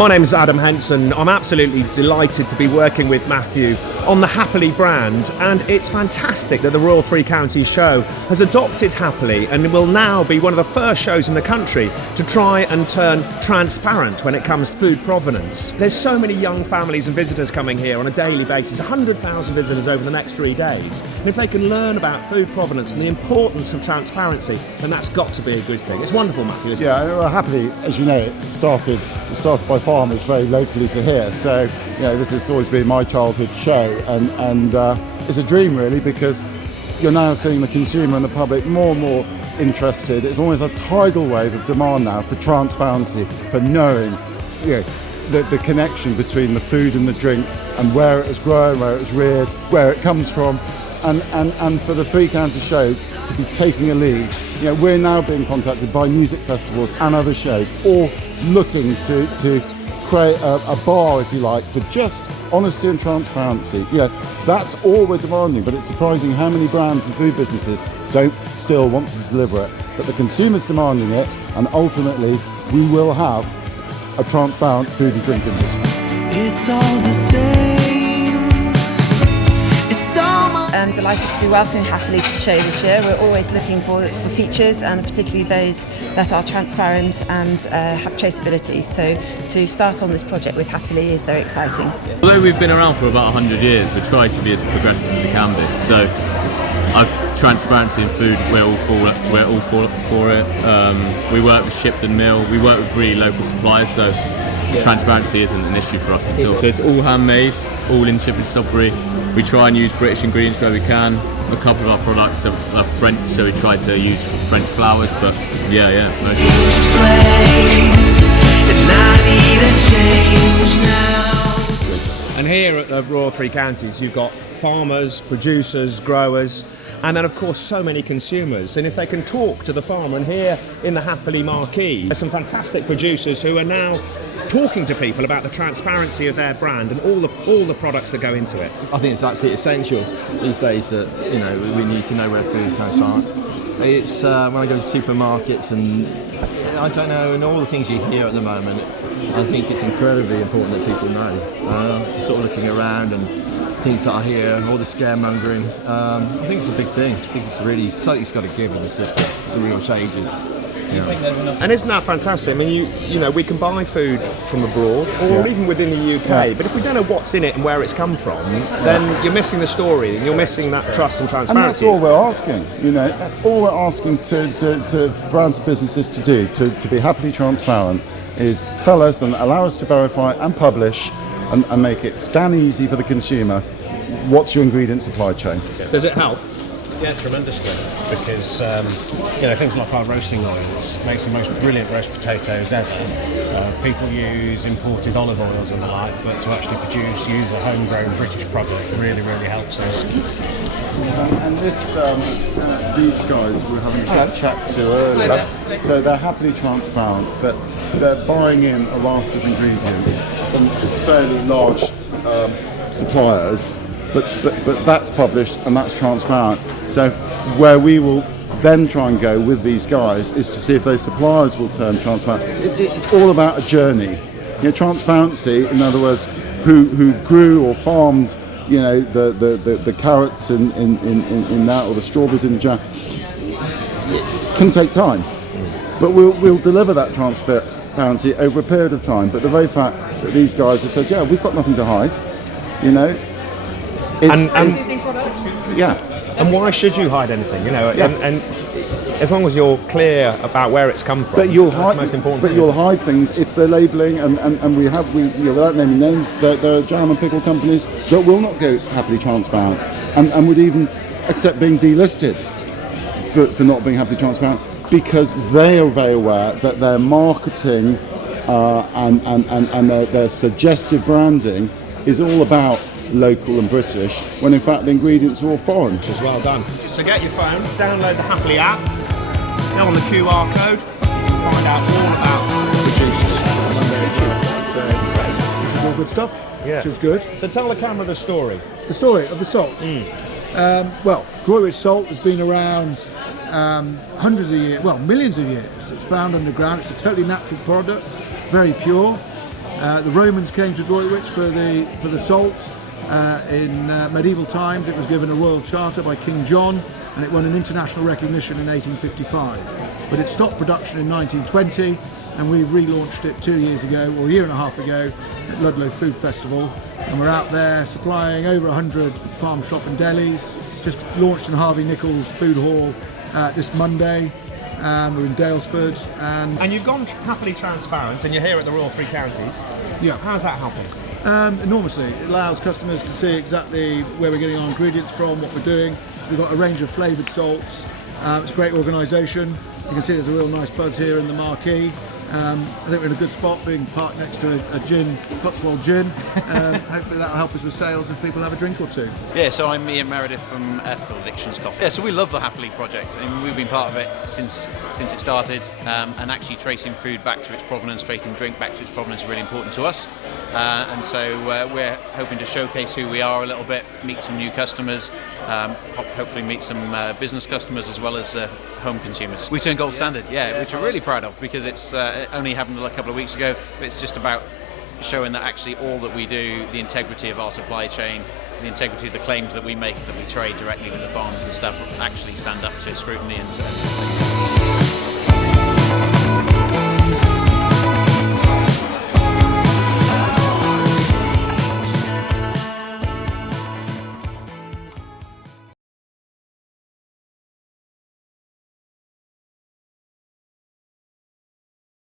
My name's Adam Henson. I'm absolutely delighted to be working with Matthew on the Happerley brand, and it's fantastic that the Royal Three Counties show has adopted Happerley and will now be one of the first shows in the country to try and turn transparent when it comes to food provenance. There's so many young families and visitors coming here on a daily basis, 100,000 visitors over the next 3 days, and if they can learn about food provenance and the importance of transparency, then that's got to be a good thing. It's wonderful, Matthew, isn't it? Yeah, well, Happerley, as you know, it started by farmers very locally to here, so this has always been my childhood show, and it's a dream really, because you're now seeing the consumer and the public more and more interested. It's almost a tidal wave of demand now for transparency, for knowing the connection between the food and the drink, and where it was grown, where it was reared, where it comes from, and for the Three Counties show to be taking a lead. We're now being contacted by music festivals and other shows, all looking to create a bar, if you like, for just honesty and transparency. That's all we're demanding, but it's surprising how many brands and food businesses don't still want to deliver it. But the consumer's demanding it, and ultimately we will have a transparent food and drink industry. It's all the same. I'm delighted to be welcoming Happerley to the show this year. We're always looking for features, and particularly those that are transparent and have traceability. So to start on this project with Happerley is very exciting. Although we've been around for about 100 years, we try to be as progressive as we can be. So transparency in food, we're all for it. We work with Shipton Mill, we work with really local suppliers, so transparency isn't an issue for us at all. So it's all handmade, all in Shipton Sudbury. We try and use British ingredients where we can. A couple of our products are French, so we try to use French flowers, but mostly. And here at the Royal Three Counties, you've got farmers, producers, growers, and then of course so many consumers. And if they can talk to the farmer, and here in the Happerley marquee, there's some fantastic producers who are now talking to people about the transparency of their brand and all the products that go into it. I think it's absolutely essential these days that we need to know where food comes from. It's when I go to supermarkets, and I don't know, and all the things you hear at the moment, I think it's incredibly important that people know. Just sort of looking around and things that I hear, all the scaremongering, I think it's a big thing. I think it's really something's got to give in the system. Some real changes. And isn't that fantastic? I mean, we can buy food from abroad or even within the UK, but if we don't know what's in it and where it's come from, then you're missing the story, and you're missing that trust and transparency. And that's all we're asking. That's all we're asking to brands and businesses to do, to be happily transparent, is tell us and allow us to verify and publish and make it scan easy for the consumer. What's your ingredient supply chain? Does it help? Yeah, tremendously, because things like our roasting oils makes the most brilliant roast potatoes ever. People use imported olive oils and the like, but to actually use a homegrown British product really helps us. And these guys we're having a chat to earlier, so they're happily transparent, but they're buying in a raft of ingredients from fairly large suppliers. But that's published and that's transparent. So where we will then try and go with these guys is to see if those suppliers will turn transparent. It's all about a journey. Transparency, in other words, who grew or farmed, the carrots in that, or the strawberries in the jam, can take time. But we'll deliver that transparency over a period of time. But the very fact that these guys have said, we've got nothing to hide, And why should you hide anything? And as long as you're clear about where it's come from, but you'll that's hide, the most important but thing. you'll hide things if they're labelling, and we without naming names, there are jam and pickle companies that will not go happily transparent, and would even accept being delisted for not being happily transparent, because they are very aware that their marketing and their suggestive branding is all about local and British, when in fact the ingredients are all foreign. Which is well done. So get your phone, download the Happerley app, go on the QR code, and find out all about producers. Which is all good stuff, which is good. So tell the camera the story. The story of the salt. Well, Droitwich salt has been around hundreds of years, well, millions of years. It's found underground. It's a totally natural product, very pure. The Romans came to Droitwich for the salt. In medieval times it was given a royal charter by King John, and it won an international recognition in 1855. But it stopped production in 1920, and we relaunched it 2 years ago, or a year and a half ago, at Ludlow Food Festival, and we're out there supplying over 100 farm shop and delis. Just launched in Harvey Nichols Food Hall this Monday. We're in Dalesford, And you've gone happily transparent, and you're here at the Royal Three Counties. yeah, How's that helping? enormously. It allows customers to see exactly where we're getting our ingredients from, what we're doing. We've got a range of flavoured salts. It's a great organisation. You can see there's a real nice buzz here in the marquee. I think we're in a good spot, being parked next to a gin, Cotswold gin. Hopefully that'll help us with sales if people have a drink or two. Yeah, so I'm Ian Meredith from Ethical Addictions Coffee. Yeah, so we love the Happily project, and we've been part of it since it started. And actually tracing food back to its provenance, tracing drink back to its provenance is really important to us. And so we're hoping to showcase who we are a little bit, meet some new customers, hopefully meet some business customers as well as home consumers. We turned gold standard, which we're really proud of, because it's only happened a couple of weeks ago. But it's just about showing that actually all that we do, the integrity of our supply chain, the integrity of the claims that we make, that we trade directly with the farms and stuff, actually stand up to scrutiny and